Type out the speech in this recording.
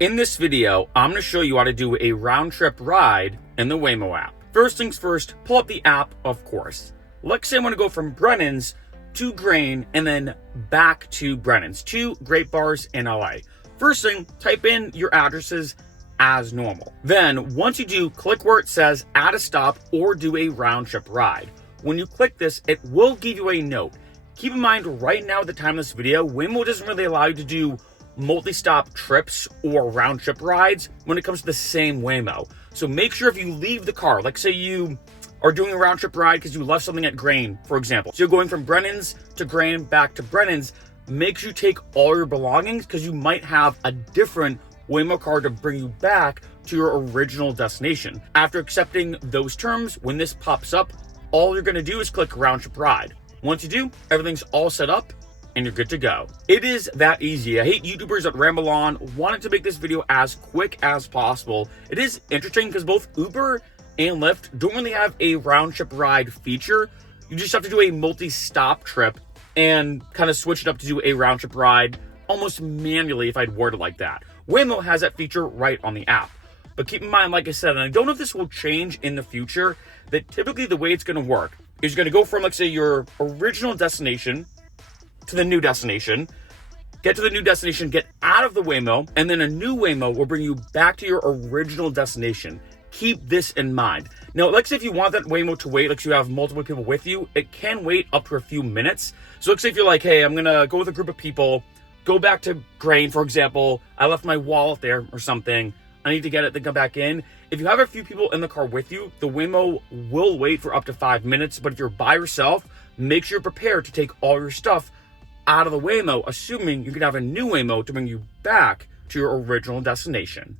In this video, I'm going to show you how to do a round trip ride in the Waymo app. First things first, pull up the app, of course. Let's say I want to go from Brennan's to Grain and then back to Brennan's, to Great Bars in LA. First thing, type in your addresses as normal. Then once you do, click where it says add a stop or do a round trip ride. When you click this, it will give you a note. Keep in mind, right now at the time of this video, Waymo doesn't really allow you to do multi-stop trips or round trip rides when it comes to the same Waymo. So make sure if you leave the car, like say you are doing a round trip ride because you left something at Grain, for example. So you're going from Brennan's to Grain back to Brennan's, make sure you take all your belongings because you might have a different Waymo car to bring you back to your original destination. After accepting those terms, when this pops up, all you're going to do is click round trip ride. Once you do, everything's all set up and you're good to go. It is that easy. I hate YouTubers that ramble on. Wanted to make this video as quick as possible. It is interesting because both Uber and Lyft don't really have a round trip ride feature. You just have to do a multi-stop trip and kind of switch it up to do a round trip ride almost manually if I'd word it like that. Waymo has that feature right on the app. But keep in mind, like I said, and I don't know if this will change in the future, that typically the way it's going to work is you're going to go from, let's say, your original destination to the new destination, get to the new destination, get out of the Waymo, and then a new Waymo will bring you back to your original destination. Keep this in mind. Now, let's say if you want that Waymo to wait, like you have multiple people with you, it can wait up to a few minutes. So let's say if you're like, hey, I'm gonna go with a group of people, go back to Grain, for example, I left my wallet there or something, I need to get it, then come back in. If you have a few people in the car with you, the Waymo will wait for up to 5 minutes, but if you're by yourself, make sure you're prepared to take all your stuff out of the Waymo, assuming you can have a new Waymo to bring you back to your original destination.